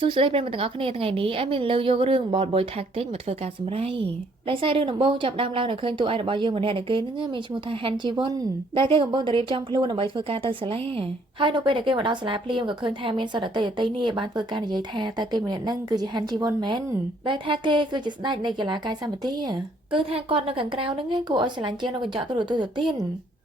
សួស្តីប្រិយមិត្តទាំងអស់គ្នាថ្ងៃនេះអេមីនលើកយករឿង Ball Boy Tactic មកធ្វើការសម្រេចដោយសាររឿងដំបូងចាប់ផ្ដើមឡើងនៅឃើញតួឯករបស់យើងម្នាក់ដែលគេនឹងមានឈ្មោះថា Han Ji Won ដែលគេកំពុងតែរៀបចំខ្លួនដើម្បីធ្វើការទៅសាលាហើយនៅពេលដែលគេមកដល់សាលាភ្លាមក៏ឃើញថាមានសិស្សដទៃនេះបានធ្វើការនិយាយថាតើគេម្នាក់ហ្នឹងគឺជា Han Ji Won មែនដែលថាគេគឺជាស្ដេចនៃកីឡាកាយសម្បទាគឺថាគាត់នៅខាងក្រៅហ្នឹងគួរឲ្យស្រឡាញ់ជាងនៅកញ្ចក់ទូរទស្សន៍ទៅទៀត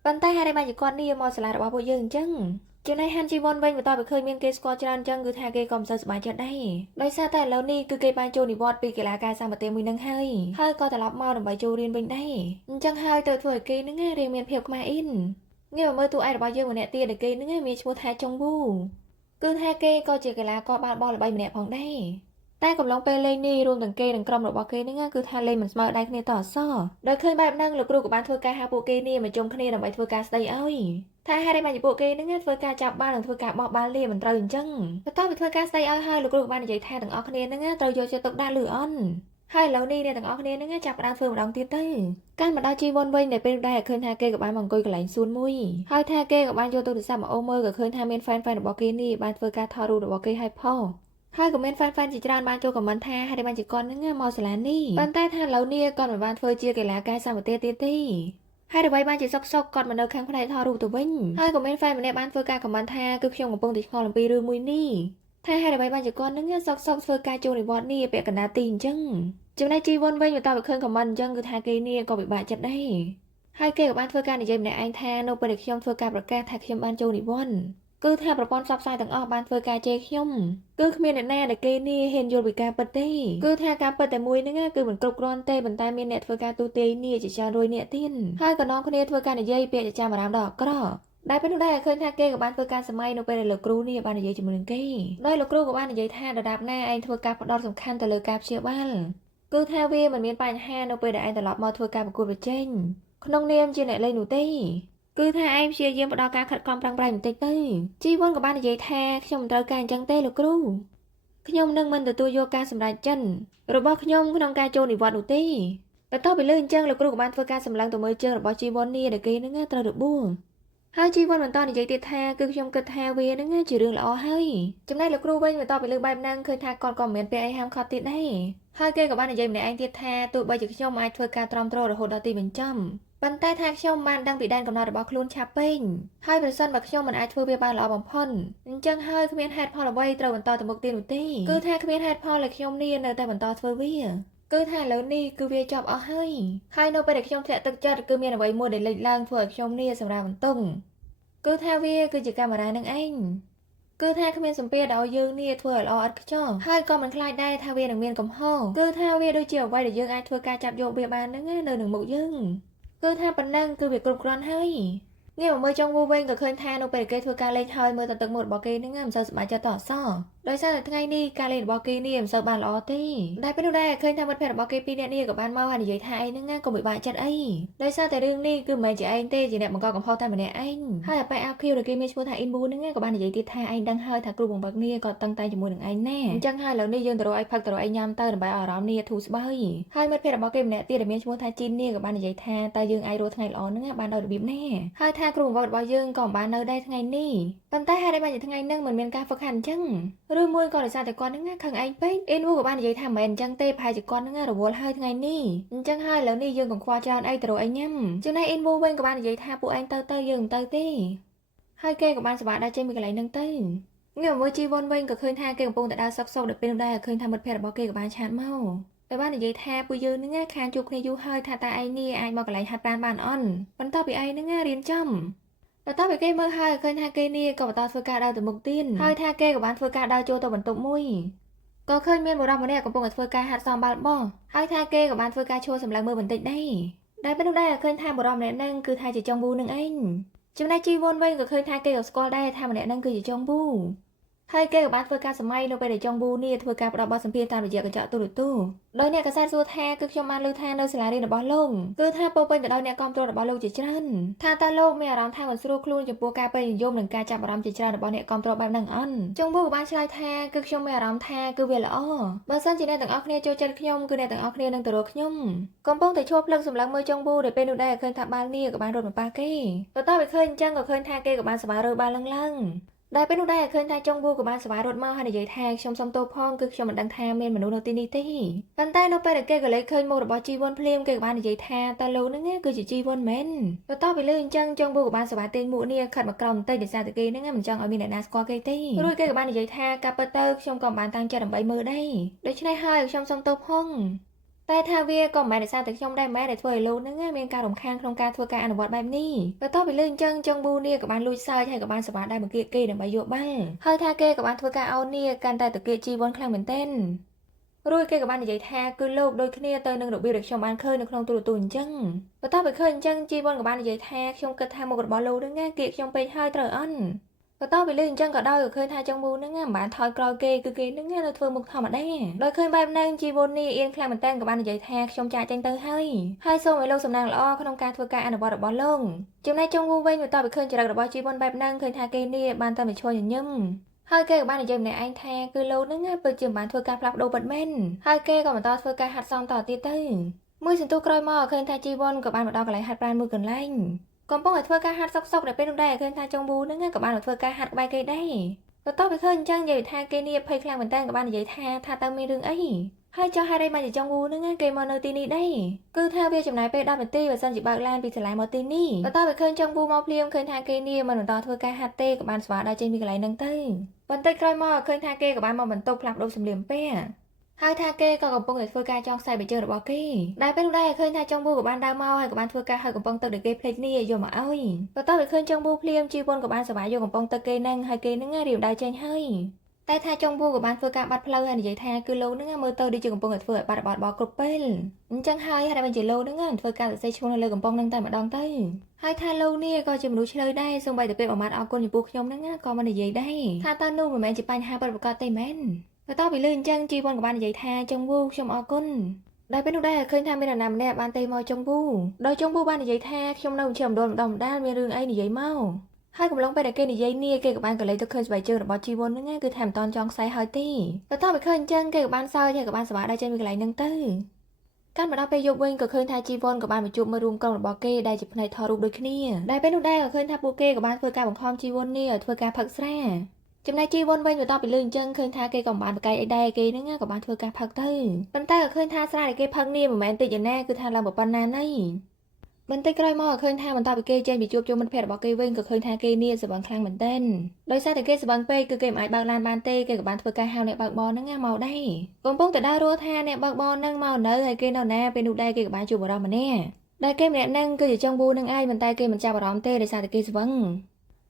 ប៉ុន្តែហេតុអីបានជាគាត់នេះមកសាលារបស់ពួកយើងអញ្ចឹងចំណែក Han Ji Won វិញបន្ទាប់ពីឃើញមានគេស្គាល់ច្រើនអញ្ចឹងគឺថាគេក៏មិនសូវសប្បាយចិត្តដែរដោយសារតែឥឡូវនេះគឺគេបានចូលនិវត្តន៍ពីកីឡាកាយសម្បទាមួយនឹងហើយក៏ត្រឡប់មកដើម្បីចូលរៀនវិញដែរអញ្ចឹងហើយទៅធ្វើឲ្យគេនឹងរៀងមានភាពខ្មាស់អ៊ីនងាកមកមើលតួឯករបស់យើងម្នាក់ទៀតដែលគេនឹងមានឈ្មោះថាចុងវូគឺថាគេក៏ជាកីឡាករបាល់បោះល្បីម្នាក់ផងដែរតែកំឡុងពេលលេងនេះរួមទាំងគេនិងក្រុមរបស់គេនឹងគឺថាលេងមិនស្មើដៃគ្នាតអសដោយឃើញបែបហ្នឹងលោកគ្រូក៏បានធ្វើការហៅពួកគេនេះមកជុំគ្នាដើម្បីធ្វើការស្ដីឲ្យថាហេតុអីបានជាពួកគេនឹងធ្វើការចាប់បាល់និងធ្វើការបោះបាល់លាមិនត្រូវអញ្ចឹងបន្ទាប់ពីធ្វើការស្ដីឲ្យហើយលោកគ្រូក៏បាននិយាយថាទាំងអស់គ្នានឹងត្រូវយកចិត្តទុកដាក់លើអន់ហើយឥឡូវនេះអ្នកទាំងអស់គ្នានឹងចាប់ផ្ដើមធ្វើម្ដងទៀតទៅកាលមកដល់ជីវ័នវិញដែលពេលដែរឃើញថាគេក៏បានមកអង្គុយកន្លែងសួនមួយហើយថាគេក៏បានយកទូរស័ព្ទមកអូសមើលក៏ឃើញថាមានហ្វេនរបស់គេនេះបានធ្វើការថតរូបរបស់គេឲ្យផងហើយក៏មានហ្វេនជាច្រើនបានចូលខមមិនថាហេតុបានជាគាត់នឹងមកសាលានេះប៉ុន្តែថាឥឡូវនេះគាត់មិនបានធ្វើជាកីឡាកាយសម្បទាទៀតទេហើយអ្វីបានជាសុកគាត់មកនៅខាងផ្នែកថតរូបទៅវិញហើយក៏មានហ្វេនម្នាក់បានធ្វើការខមមិនថាគឺខ្ញុំកំពុងតែឆ្ងល់អំពីរឿងមួយនេះថាហេតុអ្វីបានជាគាត់នឹងសុកធ្វើការចូលនិវត្តន៍នេះពាក់កណ្ដាលទីអញ្ចឹងចំណែកជីវ័នវិញបន្ទាប់ពីឃើញខមមិនអញ្ចឹងគឺថាគេនេះក៏ពិបាកចិត្តដែរហើយគេក៏បានធ្វើការនិយាយម្នាក់ឯងថានៅពេលដែលខ្ញុំធ្វើការប្រកាសថាខ្ញុំបានចូលនិវត្តន៍គឺថាប្រព័ន្ធផ្សព្វផ្សាយទាំងអស់បានធ្វើការជេរខ្ញុំគឺគ្មានអ្នកណាដែលគេនេះហ៊ានយល់ពីការពិតទេគឺថាការពិតតែមួយហ្នឹងគឺមិនគ្រប់គ្រាន់ទេប៉ុន្តែមានអ្នកធ្វើការទូទាយនេះជាច្រើនរយនាក់ទៀតហើយក៏នាំគ្នាធ្វើការនិយាយពាក្យចាំអារម្មណ៍ដល់អាក្រក់ដែលពេលនោះដែរឃើញថាគេក៏បានធ្វើការសម័យនៅពេលដែលលោកគ្រូនេះបាននិយាយជាមួយនឹងគេដោយលោកគ្រូក៏បាននិយាយថាระดับណាឯងធ្វើការផ្ដោតសំខាន់ទៅលើការព្យាបាលគឺថាវាមិនមានបញ្ហានៅពេលដែលឯងត្រឡប់មកធ្វើការប្រកួតប្រជែងក្នុងនាមជាអ្នកលេងនោះទេគឺថាឯងព្យាយាមផ្ដល់ការខិតខំប្រឹងប្រែងបន្តិចទៅជីវ័នក៏បាននិយាយថាខ្ញុំមិនត្រូវការអញ្ចឹងទេលោកគ្រូខ្ញុំនឹងមិនទទួលយកការសម្រេចចិត្តរបស់ខ្ញុំក្នុងការចូលនិវត្តន៍នោះទេបន្ទាប់ពីលើអញ្ចឹងលោកគ្រូក៏បានធ្វើការសម្លឹងទៅមើលជើងរបស់ជីវ័ននេះដែលគេនឹងត្រូវរបួសហើយជីវ័នបន្តនិយាយទៀតថាគឺខ្ញុំគិតថាវានឹងជារឿងល្អហើយចំណែកលោកគ្រូវិញបន្ទាប់ពីលើបែបហ្នឹងឃើញថាគាត់ក៏មិនមានពាក្យអីហាមឃាត់ទៀតដែរហើយគេក៏បាននិយាយម្នាក់ឯងទៀតថាទោះបីជាខ្ញុំអាចធ្វើការទ្រាំទ្ររហូតដល់ទីបញ្ចប់ប៉ុន្តែថាខ្ញុំបានដឹងពីដែនកំណត់របស់ខ្លួនឆាប់ពេកហើយប្រសិនបើខ្ញុំមិនអាចធ្វើវាបានល្អបំផុតអញ្ចឹងហើយគ្មានហេតុផលអ្វីត្រូវបន្តទៅមុខទៀតនោះទេគឺថាគ្មានហេតុផលឲ្យខ្ញុំនេះនៅតែបន្តធ្វើវាគឺថាឥឡូវនេះគឺវាចប់អស់ហើយនៅពេលដែលខ្ញុំធ្លាក់ទឹកចិត្តគឺមានអ្វីមួយដែលលេចឡើងធ្វើឲ្យខ្ញុំនេះសម្រាប់បន្ទង់គឺថាវាគឺជាកាមេរ៉ានឹងឯងគឺថាគ្មានសម្ពាធដល់យើងនេះធ្វើឲ្យល្អឥតខ្ចោះហើយក៏មិនខ្លាចដែរថាវានឹងមានកំហុសគឺថាវាដូចជាអ្វីដែលយើងអាចធ្វើការចាប់យកវាបានហ្នឹងនៅនឹងមុខយើងគឺថាប៉ុណ្ណឹងគឺវាគ្រប់គ្រាន់ហើយងាកមកមើលចុងវូវិញក៏ឃើញថានៅពេលគេធ្វើការលេងហើយមើលទៅទឹកមុខរបស់គេហ្នឹងមិនសូវសប្បាយចិត្តតអសដោយសារតែថ្ងៃនេះការលេងរបស់គេនេះមិនសូវបានល្អទេតែពេលនោះដែរឃើញថាមិត្តភក្តិរបស់គេពីរនាក់នេះក៏បានមកហើយនិយាយថាឯងហ្នឹងក៏ពិបាកចិត្តអីដោយសារតែរឿងនេះគឺមិនមែនជាឯងទេជាអ្នកបង្កកំហុសតែម្នាក់ឯងហើយអាប៉ែអាភីដែលគេមានឈ្មោះថាអ៊ីនប៊ូហ្នឹងក៏បាននិយាយទៀតថាឯងដឹងហើយថាគ្រូបង្វឹកនេះក៏តឹងតែជាមួយនឹងឯងណាអញ្ចឹងហើយឥឡូវនេះយើងទៅរកឯងផឹកទៅរកឯងញ៉ាំទៅដើម្បីអារម្មណ៍នេះធូរស្បើយហើយមិត្តភក្តិរបស់គេម្នាក់ទៀតដែលមានឈ្មោះថាជីននេះក៏បាននិយាយថាតើយើងអាចរស់ថ្ងៃល្អហ្នឹងបានដោយរបៀបណាហើយថាគ្រូបង្វឹករបស់យើងក៏មិនបាននៅដែរថ្ងៃនេះប៉ុន្តែហេតុអីបានជាថ្ងៃហ្នឹងមិនមានការហ្វឹកហាត់អញ្ចឹងឬមួយក៏ដោយសារតែគាត់ហ្នឹងខឹងឯងពេកអ៊ីនវូក៏បាននិយាយថាមិនមែនអញ្ចឹងទេប្រហែលជាគាត់ហ្នឹងរវល់ហើយថ្ងៃនេះអញ្ចឹងហើយឥឡូវនេះយើងកង្វល់ច្រើនអីទៅរកអីញ៉ាំចំណែកអ៊ីនវូវិញក៏បាននិយាយថាពួកឯងទៅយើងមិនទៅទេហើយគេក៏បានសម្រាប់ដាក់ចេញពីកន្លែងហ្នឹងទៅងាកមកមើលជីវ័នវិញក៏ឃើញថាគេកំពុងតែដើរសក់ដល់ពេលនោះដែរឃើញថាមិត្តភក្តិរបស់គេក៏បានឆាតមកតែបាននិយាយថាពួកយើងហ្នឹងខានជួបគ្នាយូរហើយថាតើឯងនេះអាចមកកន្លែងហាត់ប្រាណបានអន់បន្ទាប់ពីឯងហ្នឹងរៀនចំបន្ទាប់ពីគេមើលហើយឃើញថាគេនេះក៏បន្តធ្វើការដើរទៅមុខទៀតហើយថាគេក៏បានធ្វើការដើរចូលទៅបន្ទប់មួយក៏ឃើញមានបុរសម្នាក់កំពុងតែធ្វើការហាត់សមបាល់បោះហើយថាគេក៏បានធ្វើការឈរសម្លឹងមើលបន្តិចដែរពេលនោះដែរឃើញថាបុរសម្នាក់ហ្នឹងគឺថាជាចុងវូនឹងឯងចំណែកជីវ័នវិញក៏ឃើញថាគេក៏ស្គាល់ដែរថាម្នាក់ហ្នឹងគឺជាចុងវូហើយគេក៏បានធ្វើការសម័យនៅពេលដែលចុងវូនេះធ្វើការផ្ដល់បទសម្ភាសន៍តាមរយៈកញ្ចក់ទូរទស្សន៍ដោយអ្នកកាសែតសួរថាគឺខ្ញុំបានលើថានៅសាលារៀនរបស់លោកគឺថាពោពេញទៅដោយអ្នកគាំទ្ររបស់លោកជាច្រើនថាតើលោកមានអារម្មណ៍ថាមិនស្រួលខ្លួនចំពោះការពេញនិយមនិងការចាប់អារម្មណ៍ជាច្រើនរបស់អ្នកគាំទ្របែបហ្នឹងអន់ចុងវូក៏បានឆ្លើយថាគឺខ្ញុំមានអារម្មណ៍ថាគឺវាល្អបើសិនជាអ្នកទាំងអស់គ្នាចូលចិត្តខ្ញុំគឺអ្នកទាំងអស់គ្នានឹងទៅរកខ្ញុំកំពុងតែឈប់ភ្លឹកសម្លឹងមើលចុងវូដែលពេលនោះដែរឃើញថាបាល់នេះក៏បានរត់មកប៉ះគេបន្ទាប់ពីឃើញអញ្ចឹងក៏ឃើញថាគេក៏បានសប្បាយរើបាល់ឡើង ដែលពេលនោះដែរឃើញថាចុងប៊ូក៏បានសវ៉ារត់មកហើយនិយាយថាខ្ញុំសុំទោសផងគឺខ្ញុំមិនដឹងថាមានមនុស្សនៅទីនេះទេប៉ុន្តែនៅពេលដែលគេក៏លេចឃើញមុខរបស់ជីវ័នភ្លាមគេក៏បាននិយាយថាតើលោកហ្នឹងគឺជាជីវ័នមែនបន្ទាប់ពីលើអញ្ចឹងចុងប៊ូក៏បានសវ៉ាទាញមួកនេះខិតមកក្រោមបន្តិចដោយសារតែគេហ្នឹងមិនចង់ឲ្យមានអ្នកណាស្គាល់គេទេរួចគេក៏បាននិយាយថាការពិតទៅខ្ញុំក៏បានតាំងចិត្តដើម្បីមើលដែរដូច្នេះហើយខ្ញុំសុំទោសផងតែថាវាក៏មិនមែនដោយសារតែខ្ញុំដែរម៉ែដែលធ្វើឲ្យលោកហ្នឹងមានការរំខានក្នុងការធ្វើការអនុវត្តបែបនេះបន្ទាប់ពីលើអញ្ចឹងចុងប៊ូនេះក៏បានលួចសើចហើយក៏បានសវ៉ាដែរមកគៀកគេដើម្បីយកបាល់ហើយថាគេក៏បានធ្វើការអោននេះកាន់តែតកៀកជីវ័នខ្លាំងមែនទែនរួចគេក៏បាននិយាយថាគឺលោកដូចគ្នាទៅនឹងរបៀបដែលខ្ញុំបានឃើញនៅក្នុងទូរទស្សន៍អញ្ចឹងបន្ទាប់ពីឃើញអញ្ចឹងជីវ័នក៏បាននិយាយថាខ្ញុំគិតថាមុខរបស់លោកហ្នឹងគៀកខ្ញុំពេកហើយត្រូវអន់បន្ទាប់ពីលើអញ្ចឹងក៏ដោយក៏ឃើញថាចុងប៊ូហ្នឹងមិនបានថយក្រោយគេគឺគេហ្នឹងនៅធ្វើមុខធម្មតាដោយឃើញបែបហ្នឹងជីវ័ននេះអៀនខ្លាំងមែនទែនក៏បាននិយាយថាខ្ញុំចាកចេញទៅហើយសូមឲ្យលោកសំណាងល្អក្នុងការធ្វើការអនុវត្តរបស់លោកចំណែកចុងប៊ូវិញបន្ទាប់ពីឃើញចរិតរបស់ជីវ័នបែបហ្នឹងឃើញថាគេនេះបានតែមកឈួយញញឹមហើយគេក៏បាននិយាយម្នាក់ឯងថាគឺលោកហ្នឹងពិតជាមិនបានធ្វើការផ្លាស់ប្ដូរពិតមែនហើយគេក៏បន្តធ្វើការហាត់សមតទៀតទៅមួយសន្ទុះក្រោយមកឃើញថាជីវ័នក៏បានមកដល់កន្លែងហាត់ប្រាណមួយកន្លែងកំពុងតែធ្វើការហាត់សុកៗដែលពេលនោះដែរឃើញថាចុងប៊ូហ្នឹងក៏បានមកធ្វើការហាត់ក្បែរគេដែរបន្ទាប់ពីឃើញអញ្ចឹងនិយាយថាគេនេះភ័យខ្លាំងមែនតើក៏បាននិយាយថាតើមានរឿងអីហើយចុះហេតុអីបានជាចុងប៊ូហ្នឹងគេមកនៅទីនេះដែរគឺថាវាចំណាយពេល10នាទីបើសិនជាបើកឡានពីសាលាមកទីនេះបន្ទាប់ពីឃើញចុងប៊ូមកភ្លាមឃើញថាគេនេះមិនបន្តធ្វើការហាត់ទេក៏បានស្វាដើរចេញពីកន្លែងហ្នឹងទៅបន្តិចក្រោយមកឃើញថាគេក៏បានមកបន្ទប់ផ្លាស់ប្ដូរសម្លៀកបំពាក់ហើយថាគេក៏កំពុងតែធ្វើការចងខ្សែបិជើងរបស់គេដែលពេលនោះដែរឃើញថាចុងប៊ូក៏បានដើរមកហើយក៏បានធ្វើការហើយកំពុងទឹកដែលគេភ្លេចនេះយកមកឲ្យបន្ទាប់ពីឃើញចុងប៊ូភ្លាមជីវ័នក៏បានសប្បាយយកកំពុងទឹកគេនឹងហើយគេនឹងរៀបដើរចេញហើយតែថាចុងប៊ូក៏បានធ្វើការបាត់ផ្លូវហើយនិយាយថាគឺលោកនឹងមើលទៅដូចជាកំពុងតែធ្វើឲ្យបាត់របស់បោកគ្រប់ពេលអញ្ចឹងហើយហេតុតែបញ្ជាលោកនឹងធ្វើការសរសេរឈ្មោះនៅលើកំប៉ុងនឹងតែម្ដងទៅហើយថាលោកនេះក៏ជាមនុស្សឆ្លើយដែរសូម្បីតែពេលប្រមាថអរគុណចំពោះខ្ញុំនឹងក៏មិននិយាយដែរថាតើនោះមិនមែនជាបញ្ហាពិតប្រាកដទេមែនបន្ទាប់ពីលើអញ្ចឹងជីវ័នក៏បាននិយាយថាចុងប៊ូខ្ញុំអរគុណដែលពេលនោះដែរឃើញថាមាននរណាម្នាក់បានទេមកចុងប៊ូដោយចុងប៊ូបាននិយាយថាខ្ញុំនៅជាម្ដងម្ដងមានរឿងអីនិយាយមកហើយកំឡុងពេលដែលគេនិយាយនេះគេក៏បានកលេចទៅឃើញស្បែកជើងរបស់ជីវ័នហ្នឹងគឺថាមិនតន់ចងខ្សែហើយទេបន្ទាប់ពីឃើញអញ្ចឹងគេក៏បានសើចហើយក៏បានសប្បាយដែរចេញពីកន្លែងហ្នឹងទៅកាន់មកដល់ពេលយប់វិញក៏ឃើញថាជីវ័នក៏បានមកជួបមើលរួមក្រុមរបស់គេដែលជាផ្នែកថតរូបដូចគ្នាដែលពេលនោះដែរក៏ឃើញថាពួកគេក៏បានធ្វើការបង្ខំជីវ័ននេះឲ្យធ្វើការផឹកស្រាចំណែកជីវ័នវិញបន្ទាប់ពីលើអញ្ចឹងឃើញថាគេក៏បានប្រកែកអីដែរគេហ្នឹងក៏បានធ្វើការផឹកទៅប៉ុន្តែក៏ឃើញថាស្រាដែលគេផឹកនេះមិនមែនតិចណាគឺថាឡើងប៉ុណ្ណាណីបន្តិចក្រោយមកក៏ឃើញថាបន្ទាប់ពីគេចេញពីជួបជុំមិត្តភ័ក្តិរបស់គេវិញក៏ឃើញថាគេនេះសបឹងខ្លាំងមែនទែនដោយសារតែគេសបឹងពេកគឺគេមិនអាចបើកឡានបានទេគេក៏បានធ្វើការហៅអ្នកបើកបរហ្នឹងមកដែរកំពុងតែដើររស់ថាអ្នកបើកបរហ្នឹងមកនៅហើយគេនៅណាពេលនោះដែរគេក៏បានជួបបរិសម្នាក់ដែលគេម្នាក់ហ្នឹងគឺជាចុងប៊ូនឹងឯងប៉ុន្តែគេមិនចាប់អារម្មណ៍ទេដោយសារតែគេសបឹង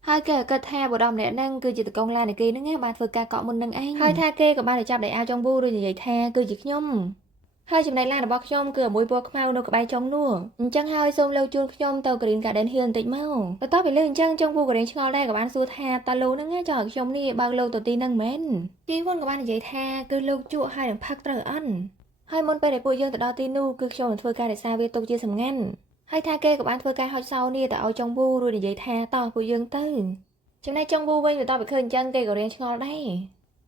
ហើយគេក៏គិតថាបរិសម្នាក់ហ្នឹងគឺជាតកងឡាននៃគេហ្នឹងបានធ្វើការកក់មុននឹងឯងហើយថាគេក៏បានចាប់ដៃអាវចុងប៊ូរួចនិយាយថាគឺជាខ្ញុំហើយចំណែកឡានរបស់ខ្ញុំគឺមួយពណ៌ខ្មៅនៅក្បែរចុងនោះអញ្ចឹងហើយសូមលើកជូនខ្ញុំទៅ Green Garden Hill បន្តិចមកបន្ទាប់ពីលើអញ្ចឹងចុងពូក៏រៀងឆ្ងល់ដែរក៏បានសួរថាតើលោកហ្នឹងចង់ឲ្យខ្ញុំនេះបើកលោកទៅទីហ្នឹងមែនទីវ៉ុនក៏បាននិយាយថាគឺលោកជក់ហើយនឹងផឹកត្រូវអន់ហើយមុនពេលដែលពួកយើងទៅដល់ទីនោះគឺខ្ញុំនឹងធ្វើការរក្សាវាទុកជាសម្ងាត់ហើយថាគេក៏បានធ្វើការហុចសោនេះទៅឲ្យចុងពូរួចនិយាយថាតោះពួកយើងទៅចំណែកចុងពូវិញបន្ទាប់ពីឃើញអញ្ចឹងគេក៏រៀងឆ្ងល់ដែរ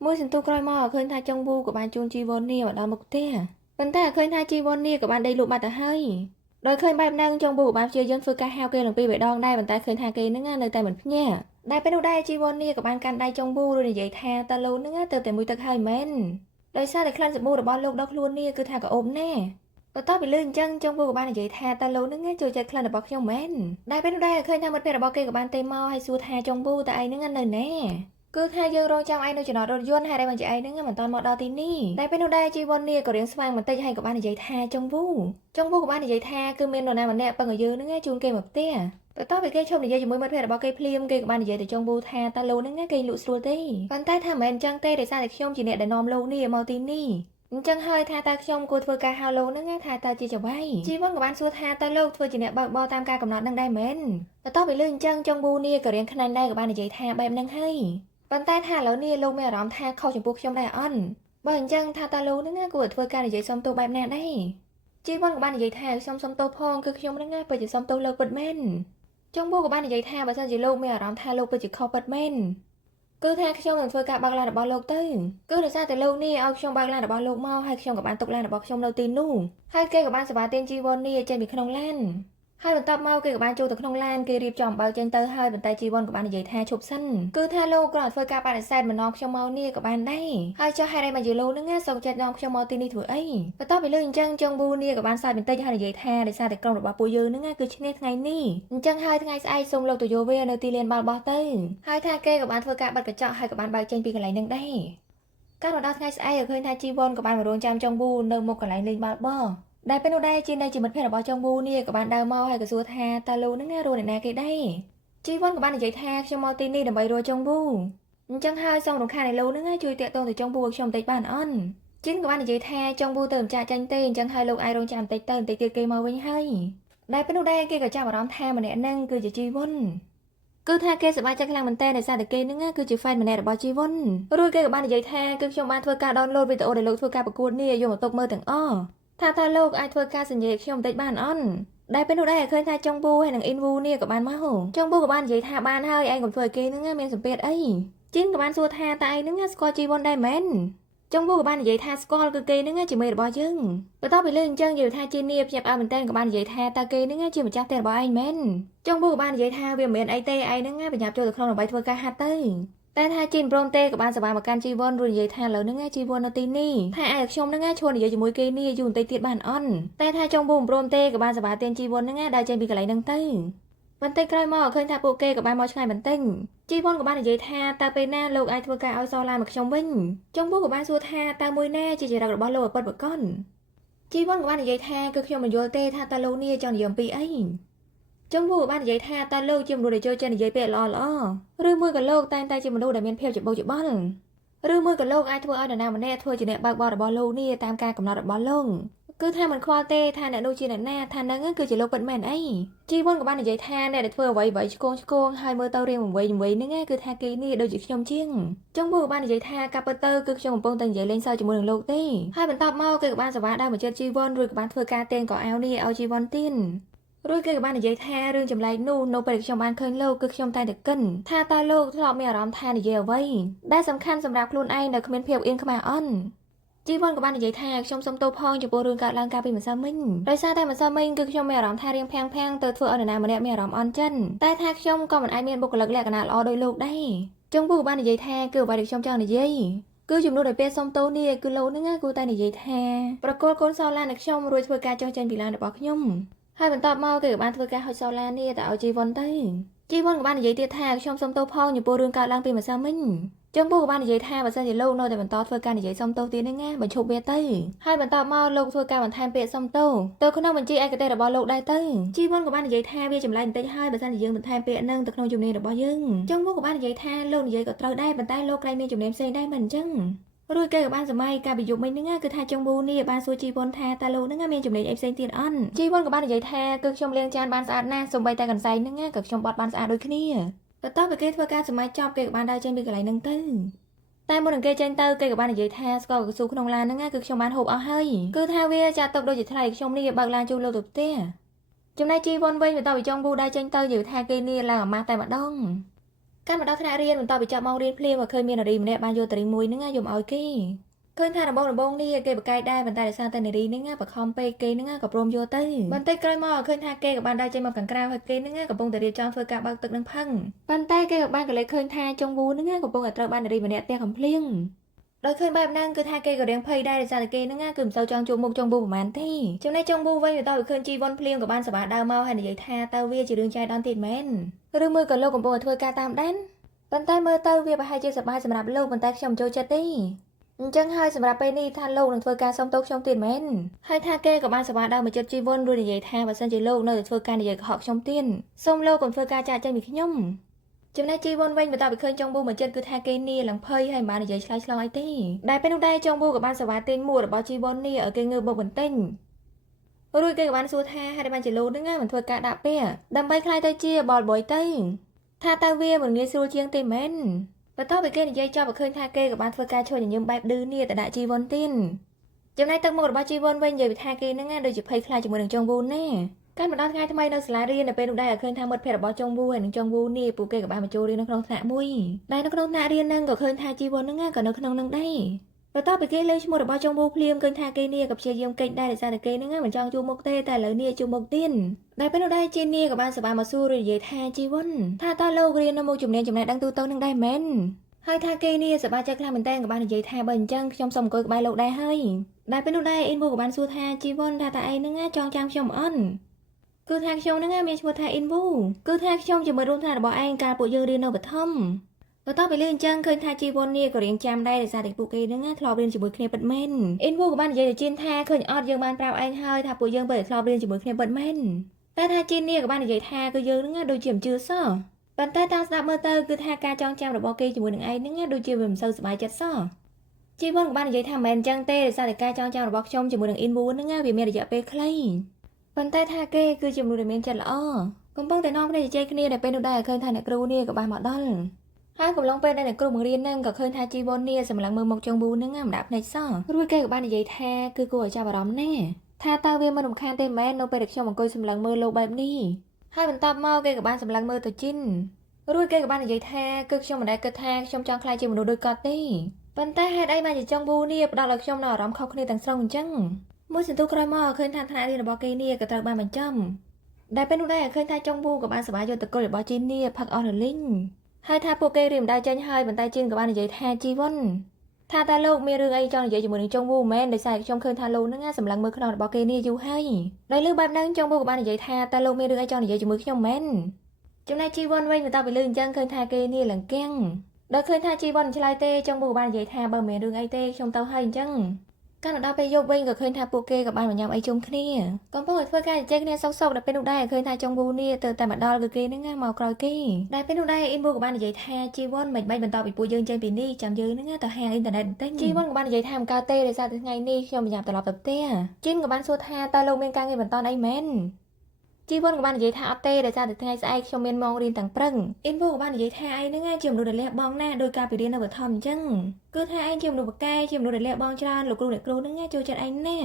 មួយសន្ទុះក្រោយមកឃើញថាចុងពូក៏បានជូនជីវ៉ុននេះមកដល់មុខផ្ទះប៉ុន្តែឃើញថាជីវ័ននេះក៏បានដេកលក់បាត់ទៅហើយដោយឃើញបែបហ្នឹងចុងប៊ូក៏បានព្យាយាមធ្វើការហៅគេឡើងពីរដងដែរប៉ុន្តែឃើញថាគេហ្នឹងនៅតែមិនភ្ញាក់ដែលពេលនោះដែរជីវ័ននេះក៏បានកាន់ដៃចុងប៊ូរួចនិយាយថាតើលោកហ្នឹងទៅតែមួយទឹកហើយមែនដោយសារតែក្លិនសាប៊ូរបស់លោកដល់ខ្លួននេះគឺថាក៏អូបណាស់បន្ទាប់ពីលើអញ្ចឹងចុងប៊ូក៏បាននិយាយថាតើលោកហ្នឹងចូលចិត្តក្លិនរបស់ខ្ញុំមែនដែលពេលនោះដែរឃើញថាមិត្តភក្តិរបស់គេក៏បានទេមកហើយសួរថាចុងប៊ូតើឯងហ្នឹងនៅណាគឺថាយើងរងចាំឯងនៅចំណតរថយន្តហើយតែបញ្ជាឯងហ្នឹងមិនតាន់មកដល់ទីនេះតែពេលនោះដែរជីវ័ននេះក៏រៀងស្វាងបន្តិចហើយក៏បាននិយាយថាចុងវូក៏បាននិយាយថាគឺមាននរណាម្នាក់ពឹងឲ្យយើងហ្នឹងជូនគេមកផ្ទះបន្ទាប់ពីគេឈប់និយាយជាមួយមិត្តភក្តិរបស់គេភ្លាមគេក៏បាននិយាយទៅចុងវូថាតើលោកហ្នឹងគេលក់ស្រួលទេប៉ុន្តែថាមិនមែនអញ្ចឹងទេដោយសារតែខ្ញុំជាអ្នកដែលនាំលោកនេះមកទីនេះអញ្ចឹងហើយថាតើខ្ញុំគួរធ្វើការហៅលោកហ្នឹងថាតើជាចវាយជីវ័នក៏បានសួរថាតើលោកធ្វើជាអ្នកបើកបរតាមការកំណត់ហ្នឹងដែរមែនបន្ទាប់ពីលើអញ្ចឹងចុងវូនេះក៏រៀងខ្នាញ់ដែរក៏បាននិយាយថាបែបហ្នឹងហើយប៉ុន្តែថាឥឡូវនេះលោកមានអារម្មណ៍ថាខុសចំពោះខ្ញុំដែរអត់បើអញ្ចឹងថាតើលោកនឹងគួរធ្វើការនិយាយសុំទោសបែបណាដែរជីវ័នក៏បាននិយាយថាខ្ញុំសុំទោសផងគឺខ្ញុំនឹងពិតជាសុំទោសលោកពិតមែនចុងប៊ូក៏បាននិយាយថាបើសិនជាលោកមានអារម្មណ៍ថាលោកពិតជាខុសពិតមែនគឺថាខ្ញុំនឹងធ្វើការបើកឡានរបស់លោកទៅគឺដោយសារតែលោកនេះឲ្យខ្ញុំបើកឡានរបស់លោកមកហើយខ្ញុំក៏បានទុកឡានរបស់ខ្ញុំនៅទីនោះហើយគេក៏បានសេវាទានជីវ័ននេះចេញពីក្នុងឡាន ហើយបន្ទាប់មកគេក៏បានចូលទៅក្នុងឡានគេរៀបចំបើចេញទៅហើយបន្តែជីវ័នក៏បាននិយាយថាឈប់សិនគឺថាលោកគ្រាន់តែធ្វើការបដិសេធមិននាំខ្ញុំមកនេះក៏បានដែរហើយចុះហេតុអីមកជាលោកនឹងសុកចិត្តនាំខ្ញុំមកទីនេះធ្វើអីបន្ទាប់ពីលើអញ្ចឹងចុងប៊ូនេះក៏បានសើចបន្តិចហើយនិយាយថាដោយសារតែក្រុមរបស់ពួកយើងនឹងគឺឈ្នះថ្ងៃនេះអញ្ចឹងហើយថ្ងៃស្អែកសូមលោកទៅយកវានៅទីលានបាល់បោះទៅហើយថាគេក៏បានធ្វើការបិទកញ្ចក់ហើយក៏បានបើកចេញពីកន្លែងនឹងដែរកាលមកដល់ថ្ងៃស្អែកឃើញថាជីវ័នក៏បានមករងចាំចុងប៊ូនៅមុខកន្លែងលេងបាល់បោះដែលពេលនោះដែរជានៃមិត្តភក្តិរបស់ចុងប៊ូនេះក៏បានដើរមកហើយក៏សួរថាតើលោកនឹងរស់អ្នកណាគេដែរជីវ័នក៏បាននិយាយថាខ្ញុំមកទីនេះដើម្បីរកចុងប៊ូអញ្ចឹងហើយសូមរំខានឲ្យលោកនឹងជួយតាក់ទងទៅចុងប៊ូឲ្យខ្ញុំបន្តិចបានអន់ជីនក៏បាននិយាយថាចុងប៊ូទៅម្ចាស់ចាញ់ទេអញ្ចឹងហើយលោកអាចរងចាំបន្តិចទៀតគេមកវិញហើយដែលពេលនោះដែរគេក៏ចាប់អារម្មណ៍ថាម្នាក់នឹងគឺជាជីវ័នគឺថាគេសប្បាយចិត្តខ្លាំងមែនតើដោយសារតែគេនឹងគឺជា fan ម្នាក់របស់ជីវ័នរួចគេក៏បាននិយាយថាគឺខ្ញុំបានធ្វើការ download វីដេអូដែលលោកធ្វើការប្រកួតនេះយកមកទុកមើលទាំងអស់ថាលោកអាចធ្វើការសញ្ញេខ្ញុំបន្តិចបានអន់ដែលពេលនោះដែរឃើញថាចុងប៊ូហើយនឹងអ៊ីនវូនេះក៏បានមកចុងប៊ូក៏បាននិយាយថាបានហើយឯងកុំធ្វើឲ្យគេនឹងមានសម្ពាធអីជីនក៏បានសួរថាតើឯងនឹងស្គាល់ជីវ័នដែរមែនចុងប៊ូក៏បាននិយាយថាស្គាល់គឺគេនឹងជាមេរបស់យើងបន្ទាប់ពីលើអញ្ចឹងនិយាយថាជីននេះភ្ញាក់ផ្អើលមែនតើក៏បាននិយាយថាតើគេនឹងជាម្ចាស់ផ្ទះរបស់ឯងមែនចុងប៊ូក៏បាននិយាយថាវាមិនមែនអីទេឯងនឹងប្រញាប់ចូលទៅក្នុងដើម្បីធ្វើការហាត់ទៅតែថាជីនព្រមទេក៏បានសប្បាយមកកាន់ជីវ័នរួចនិយាយថាឥឡូវហ្នឹងជីវ័ននៅទីនេះថាឯងខ្ញុំហ្នឹងឈួរនិយាយជាមួយគេនេះយូរបន្តិចទៀតបានអន់តែថាចុងប៊ូមិនព្រមទេក៏បានសប្បាយទានជីវ័នហ្នឹងដើរចេញពីកន្លែងហ្នឹងទៅបន្តិចក្រោយមកឃើញថាពួកគេក៏បានមកឆ្ងាយបន្តិចជីវ័នក៏បាននិយាយថាតើពេលណាលោកអាចធ្វើការឲ្យសោះឡានមកខ្ញុំវិញចុងប៊ូក៏បានសួរថាតើមួយណាជាចរិតរបស់លោកឲ្យពិតប្រាកដជីវ័នក៏បាននិយាយថាគឺខ្ញុំមិនយល់ទេថាតើលោកនេះចង់និយាយអំពីអីចុងប៊ូបាននិយាយថាតើលោកជាមនុស្សដែលចូលចិត្តនិយាយពាក្យល្អឬមួយក៏លោកតែងតែជាមនុស្សដែលមានភាពច្បោកច្បល់ឬមួយក៏លោកអាចធ្វើឲ្យនរណាម្នាក់ធ្វើជាអ្នកបើកបររបស់លោកនេះតាមការកំណត់របស់លោកគឺថាមិនខ្វល់ទេថាអ្នកនោះជាអ្នកណាថានឹងគឺជាលោកពិតមែនអីជីវ័នក៏បាននិយាយថាអ្នកដែលធ្វើអ្វីឆ្គងហើយមើលទៅរៀងវង្វេងហ្នឹងគឺថាគេនេះដូចជាខ្ញុំជាងចុងប៊ូបាននិយាយថាការពិតទៅគឺខ្ញុំកំពុងតែនិយាយលេងសើចជាមួយនឹងលោកទេហើយបន្ទាប់មកគេក៏បានសប្បាយដើរមកជិតជីវ័នរួចក៏បានធ្វើការទាញកៅអៅនេះឲ្យជីវ័នទៀនរួចគេក៏បាននិយាយថារឿងចម្លែកនោះនៅពេលខ្ញុំបានឃើញលោកគឺខ្ញុំតែតែគិនថាតើលោកធ្លាប់មានអារម្មណ៍ថានិយាយអ្វីដែលសំខាន់សម្រាប់ខ្លួនឯងនៅគ្មានភាពអៀនខ្មាស់អន់ជីវ័នក៏បាននិយាយថាខ្ញុំសុំទោសផងចំពោះរឿងកើតឡើងកាលពីម្សិលមិញដោយសារតែម្សិលមិញគឺខ្ញុំមានអារម្មណ៍ថារៀងភាំងទៅធ្វើឲ្យនរណាម្នាក់មានអារម្មណ៍អន់ចិនតែថាខ្ញុំក៏មិនអាចមានបុគ្គលិកលក្ខណៈល្អដោយលោកដែរចុងប៊ូបាននិយាយថាគឺអ្វីដែលខ្ញុំចង់និយាយគឺជំនួសដោយពេលសុំទោសនេះគឺលោកនឹងគូតែនិយាយថាប្រកូលកូនសោឡានឲ្យខ្ញុំរួចធ្វើការចោះចេញពីឡានរបស់ខ្ញុំហើយបន្ទាប់មកគេក៏បានធ្វើការហុចសូឡានេះទៅឲ្យជីវ័នទៅជីវ័នក៏បាននិយាយទៀតថាខ្ញុំសុំទោសផងចំពោះរឿងកើតឡើងពីម្សិលមិញចុងប៊ូក៏បាននិយាយថាបើសិនជាលោកនៅតែបន្តធ្វើការនិយាយសុំទោសទៀតហ្នឹងបញ្ឈប់វាទៅហើយបន្ទាប់មកលោកធ្វើការបន្ថែមពាក្យសុំទោសទៅក្នុងបញ្ជីឯកទេសរបស់លោកដែរទៅជីវ័នក៏បាននិយាយថាវាចម្លែកបន្តិចហើយបើសិនជាយើងបន្ថែមពាក្យហ្នឹងទៅក្នុងជំនាញរបស់យើងចុងប៊ូក៏បាននិយាយថាលោកនិយាយក៏ត្រូវដែរប៉ុន្តែលោកក្រែងមានជំនាញផ្សេងដែរមិនអញ្ចឹងរួចគេក៏បានសម័យការប្រយុទ្ធមិញហ្នឹងគឺថាចុងប៊ូនេះបានសួរជីវ័នថាតើលោកហ្នឹងមានចំណេញអីផ្សេងទៀតអន់ជីវ័នក៏បាននិយាយថាគឺខ្ញុំលាងចានបានស្អាតណាស់សូម្បីតែកន្សែងហ្នឹងក៏ខ្ញុំបត់បានស្អាតដូចគ្នាបន្ទាប់ពីគេធ្វើការសម័យចប់គេក៏បានដើរចេញពីកន្លែងហ្នឹងទៅតែមុននឹងគេចេញទៅគេក៏បាននិយាយថាស្ករកស៊ូក្នុងឡានហ្នឹងគឺខ្ញុំបានហូបអស់ហើយគឺថាវាចាត់ទុកដូចជាថ្លៃខ្ញុំនេះបើកឡានជូនលោកទៅផ្ទះចំណែកជីវ័នវិញបន្ទាប់ពីចុងប៊ូដើរចេញទៅនិយាយថាគេនេះឡើងអាម៉ាស់តែម្ដងកាន់មកដល់ថ្នាក់រៀនបន្ទាប់ពីចាប់ម៉ោងរៀនភ្លាមក៏ឃើញមាននារីម្នាក់បានយកតរីមួយហ្នឹងយកមកឲ្យគេឃើញថាដំបងនេះគេបកកាយដែរប៉ុន្តែដោយសារតែនារីហ្នឹងបខំពេកគេហ្នឹងក៏ព្រមយកទៅបន្តិចក្រោយមកឃើញថាគេក៏បានដើរចេញមកខាងក្រៅហើយគេហ្នឹងកំពុងតែរៀបចំធ្វើការបើកទឹកនឹងផឹងប៉ុន្តែគេក៏បានកលេចឃើញថាចុងវូហ្នឹងកំពុងតែត្រូវបាននារីម្នាក់ផ្ទះកំភ្លៀងដោយឃើញបែបហ្នឹងគឺថាគេក៏រៀងភ័យដែរដោយសារតែគេហ្នឹងគឺមិនសូវចង់ជួបមុខចុងប៊ូប្រហែលទេចំណែកចុងប៊ូវិញបន្ទាប់ពីឃើញជីវ័នភ្លៀងក៏បានសប្បាយដើរមកហើយនិយាយថាតើវាជារឿងចៃដន្យទៀតមែនឬមួយក៏លោកកំពុងតែធ្វើការតាមដានប៉ុន្តែមើលទៅវាប្រហែលជាសប្បាយសម្រាប់លោកប៉ុន្តែខ្ញុំចូលចិត្តទេអញ្ចឹងហើយសម្រាប់ពេលនេះថាលោកនឹងធ្វើការសុំទោសខ្ញុំទៀតមែនហើយថាគេក៏បានសប្បាយដើរមកចិត្តជីវ័នរួចនិយាយថាបើសិនជាលោកនៅតែធ្វើការនិយាយកុហកខ្ញុំទៀតសូមលោកកុំធ្វើការចាកចេញពីខ្ញុំចំណែកជីវ័នវិញបន្ទាប់ពីឃើញចុងប៊ូមកចិត្តគឺថាគេនេះឡើងភ័យហើយមិនបាននិយាយឆ្លើយឆ្លងអីទេដែលពេលនោះដែរចុងប៊ូក៏បានសប្បាយទាញមួករបស់ជីវ័ននេះឲ្យគេងើបមកបន្តិចរួចគេក៏បានសួរថាហេតុបានជាលោកនឹងមិនធ្វើការដាក់ពាក្យដើម្បីខ្លាយទៅជាបលបយទៅថាតើវាមិនងាយស្រួលជាងទេមែនបន្ទាប់ពីគេនិយាយចប់ក៏ឃើញថាគេក៏បានធ្វើការជួយញញឹមបែបឌឺនេះទៅដាក់ជីវ័នទៀតចំណែកទឹកមុខរបស់ជីវ័នវិញនិយាយថាគេនឹងដូចជាភ័យខ្លាចជាមួយនឹងចុងវូណាកាន់មកដល់ថ្ងៃថ្មីនៅសាលារៀននៅពេលនោះដែរឃើញថាមិត្តភ័ក្តិរបស់ចុងវូហើយនិងចុងវូនេះពួកគេក៏បានមកចូលរៀននៅក្នុងថ្នាក់មួយដែលនៅក្នុងថ្នាក់រៀនហ្នឹងក៏ឃើញថាជីវ័នហ្នឹងក៏នៅក្នុងហ្នឹងដែរ បន្ទាប់ពីគេលើឈ្មោះរបស់ចុងប៊ូភ្លាមឃើញថាគេនេះក៏ព្យាយាមកិច្ចដែរដោយសារតែគេហ្នឹងមិនចង់ជួបមុខទេតែឥឡូវនេះជួបមុខទៀតដែលពេលនោះដែរជីននេះក៏បានសប្បាយមកសួរឬនិយាយថាជីវុនថាតើលោករៀននៅមុខជំនាញចំណេះដឹងទូទៅនឹងដែរមែនហើយថាគេនេះសប្បាយចិត្តខ្លាំងមែនតើក៏បាននិយាយថាបើអញ្ចឹងខ្ញុំសូមអង្គុយក្បែរលោកដែរហើយដែលពេលនោះដែរអ៊ីនប៊ូក៏បានសួរថាជីវុនថាតើឯងហ្នឹងចង់ចាំខ្ញុំអន់គឺថាខ្ញុំហ្នឹងមានឈ្មោះថាអ៊ីនប៊ូគឺថាខ្ញុំជាមិត្តរួមថ្នាក់របស់ឯងកាលពួកយើងរៀននៅបឋមបន្ទាប់ពីលឺអញ្ចឹងឃើញថាជីវុននេះក៏រៀងចាំដែរដោយសារតែពួកគេហ្នឹងធ្លាប់រៀនជាមួយគ្នាពិតមែនអ៊ីនប៊ូក៏បាននិយាយទៅជីនថាឃើញអត់យើងបានប្រាប់ឯងហើយថាពួកយើងពិតធ្លាប់រៀនជាមួយគ្នាពិតមែនតែថាជីននេះក៏បាននិយាយថាគឺយើងហ្នឹងដូចជាមិនជឿសោះប៉ុន្តែតាមស្ដាប់មើលទៅគឺថាការចងចាំរបស់គេជាមួយនឹងឯងហ្នឹងដូចជាវាមិនសូវសប្បាយចិត្តសោះជីវុនក៏បាននិយាយថាមិនមែនអញ្ចឹងទេដោយសារតែការចងចាំរបស់ខ្ញុំជាមួយនឹងអ៊ីនប៊ូហ្នឹងវាមានរយៈពេលខ្លីប៉ុន្តែថាគេគឺជាមនុស្សដែលមានចិត្តល្អកំពុងតែនាំគ្នាជជែកគ្នាដែលពេលនោះដែរឃើញថាអ្នកគ្រូនេះក៏បានមកដល់ហើយកំឡុងពេលដែលអ្នកគ្រូបង្រៀនហ្នឹងក៏ឃើញថាជីវុននេះសម្លឹងមើលមុខចុងប៊ូហ្នឹងមិនដាក់ភ្នែកសោះរួចគេក៏បាននិយាយថាគឺគួរឲ្យចាប់អារម្មណ៍ណាស់ថាតើវាមិនរំខានទេមែននៅពេលដែលខ្ញុំអង្គុយសម្លឹងមើលលោកបែបនេះហើយបន្ទាប់មកគេក៏បានសម្លឹងមើលទៅជីនរួចគេក៏បាននិយាយថាគឺខ្ញុំមិនដែលគិតថាខ្ញុំចង់ខ្លាចជាមនុស្សដូចគាត់ទេប៉ុន្តែហេតុអីបានជាចុងប៊ូនេះផ្ដល់ឲ្យខ្ញុំនៅអារម្មណ៍ខុសគ្នាទាំងស្រុងអញ្ចឹងមួយសន្ទុះក្រោយមកឃើញថាថ្នាក់រៀនរបស់គេនេះក៏ត្រូវបានបញ្ចប់ដែលពេលនោះដែរឃើញថាចុងប៊ូក៏បានសប្បាយយកតកុលរបស់ជីននេះផឹកអស់រលីងហើយថាពួកគេរៀនមិនដែលចេញហើយប៉ុន្តែជីនក៏បាននិយាយថាជីវុនថាតើលោកមានរឿងអីចង់និយាយជាមួយនឹងចុងប៊ូមែនដោយសារខ្ញុំឃើញថាលោកហ្នឹងសម្លឹងមើលខ្នងរបស់គេនេះយូរហើយដោយលើបែបហ្នឹងចុងប៊ូក៏បាននិយាយថាតើលោកមានរឿងអីចង់និយាយជាមួយខ្ញុំមែនចំណែកជីវុនវិញបន្ទាប់ពីលើអញ្ចឹងឃើញថាគេនេះលង្កាំងដល់ឃើញថាជីវុនឆ្លើយទេចុងប៊ូក៏បាននិយាយថាបើមិនមានរឿងអីទេខ្ញុំទៅហើយអញ្ចឹងកាលដល់ពេលយប់វិញក៏ឃើញថាពួកគេក៏បានញ៉ាំអីជុំគ្នាកំពុងតែធ្វើការជជែកគ្នាសុកៗដល់ពេលនោះដែរឃើញថាចុងប៊ូនេះទៅតែមកដល់គឺគេហ្នឹងមកក្រោយគេដែលពេលនោះដែរអ៊ីនប៊ូក៏បាននិយាយថាជីវុនមិនបាច់បន្តពីពួកយើងចេញពីនេះចាំយើងហ្នឹងទៅហាងអ៊ីនធឺណិតបន្តិចជីវុនក៏បាននិយាយថាមិនកើតទេដោយសារតែថ្ងៃនេះខ្ញុំមិនញ៉ាំត្រឡប់ទៅផ្ទះជីនក៏បានសួរថាតើលោកមានការងារបន្តអីមែនជីវុនក៏បាននិយាយថាអត់ទេដោយសារតែថ្ងៃស្អែកខ្ញុំមានម៉ោងរៀនទាំងព្រឹកអ៊ីនប៊ូក៏បាននិយាយថាឯងហ្នឹងជាមនុស្សដែលលះបង់ណាស់ដោយការពីរៀននៅបឋមអញ្ចឹងគឺថាឯងជាមនុស្សបកែជាមនុស្សដែលលះបង់ច្រើនលោកគ្រូអ្នកគ្រូហ្នឹងចូលចិត្តឯងណាស់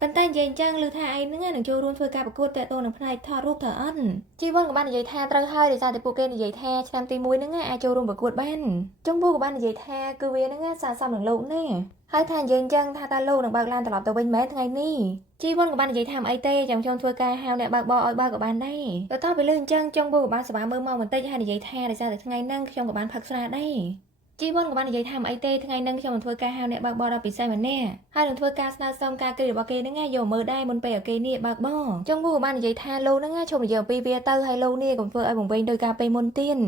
ប៉ុន្តែនិយាយអញ្ចឹងឮថាឯងហ្នឹងនឹងចូលរួមធ្វើការប្រកួតតាក់ទងនឹងផ្នែកថតរូបថតអន់ជីវុនក៏បាននិយាយថាត្រូវហើយដោយសារតែពួកគេនិយាយថាឆ្នាំទី1ហ្នឹងអាចចូលរួមប្រកួតបានចុងប៊ូក៏បាននិយាយថាគឺវាហ្នឹងស័ក្តិសមនឹងលោកណាហើយថានិយាយអញ្ចឹងថាតើលោកនឹងបើកឡានត្រឡប់ទៅវិញមែនថ្ងៃនេះជីវុនក៏បាននិយាយថាមិនអីទេចាំខ្ញុំធ្វើការហៅអ្នកបើកបរឲ្យបើកក៏បានដែរបន្ទាប់ពីលើអញ្ចឹងចុងប៊ូក៏បានសប្បាយមើលមកបន្តិចហើយនិយាយថាដោយសារតែថ្ងៃហ្នឹងខ្ញុំក៏បានផឹកស្រាដែរជីវុនក៏បាននិយាយថាមិនអីទេថ្ងៃហ្នឹងខ្ញុំនឹងធ្វើការហៅអ្នកបើកបរដល់ពិសេសម្នាក់ហើយនឹងធ្វើការស្នើសុំការគិតរបស់គេហ្នឹងយកមើលដែរមុនពេលឲ្យគេនេះបើកបរចុងប៊ូក៏បាននិយាយថាលោកហ្នឹងជុំនិយាយអំពីវាទៅហើយលោកនេះកុំធ្វើឲ្យបង្វែងដោយការពេលមុនទៀត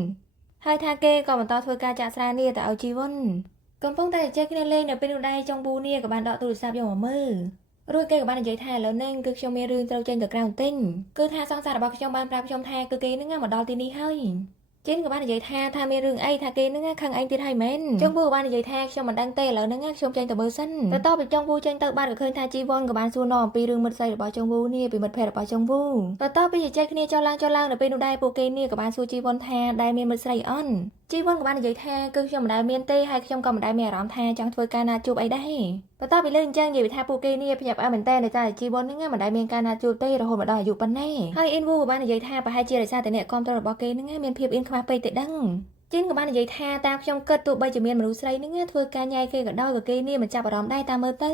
ហើយថាគេក៏បន្តធ្វើការចាក់ស្រានេះទៅឲ្យជីវុនកំពុងតែជជែកគ្នាលេងនៅពេលនោះដែរចុងប៊ូនេះក៏បានដកទូរស័ព្ទយកមកមើលរួចគេក៏បាននិយាយថាឥឡូវហ្នឹងគឺខ្ញុំមានរឿងត្រូវចេញទៅក្រៅបន្តិចគឺថាសង្សាររបស់ខ្ញុំបានប្រាប់ខ្ញុំថាគឺគេហ្នឹងមកដល់ទីនេះហើយជីនក៏បាននិយាយថាមានរឿងអីថាគេហ្នឹងខឹងឯងទៀតហើយមែនចុងប៊ូក៏បាននិយាយថាខ្ញុំមិនដឹងទេឥឡូវហ្នឹងខ្ញុំចេញទៅមើលសិនបន្ទាប់ពីចុងប៊ូចេញទៅបាត់ក៏ឃើញថាជីវុនក៏បានសួរនាំអំពីរឿងមិត្តស្រីរបស់ចុងប៊ូនេះពីមិត្តភ័ក្តិរបស់ចុងប៊ូបន្ទាប់ពីជជែកគ្នាចុះឡើងនៅពេលនោះដែរពួកគេនេះក៏បានសួរជីវុនថាដែលមានមិត្តស្រីអន់ជីវុនក៏បាននិយាយថាគឺខ្ញុំមិនដែលមានទេហើយខ្ញុំក៏មិនដែលមានអារម្មណ៍ថាចង់ធ្វើការណាត់ជួបអីដែរបន្ទាប់ពីលើអញ្ចឹងនិយាយថាពួកគេនេះភ្ញាក់ផ្អើលមែនតើដោយសារជីវុនហ្នឹងមិនដែលមានការណាត់ជួបទេរហូតមកដល់អាយុប៉ុណ្ណេះហើយអ៊ីនវូក៏បាននិយាយថាប្រហែលជាដោយសារតែអ្នកគ្រប់គ្រងរបស់គេហ្នឹងមានភាពអៀនខ្មាស់ពេកទៅដឹងជីនក៏បាននិយាយថាតាមខ្ញុំគិតទោះបីជាមានមនុស្សស្រីហ្នឹងធ្វើការញ៉ៃគេក៏ដោយក៏គេនេះមិនចាប់អារម្មណ៍ដែរតាមមើលទៅ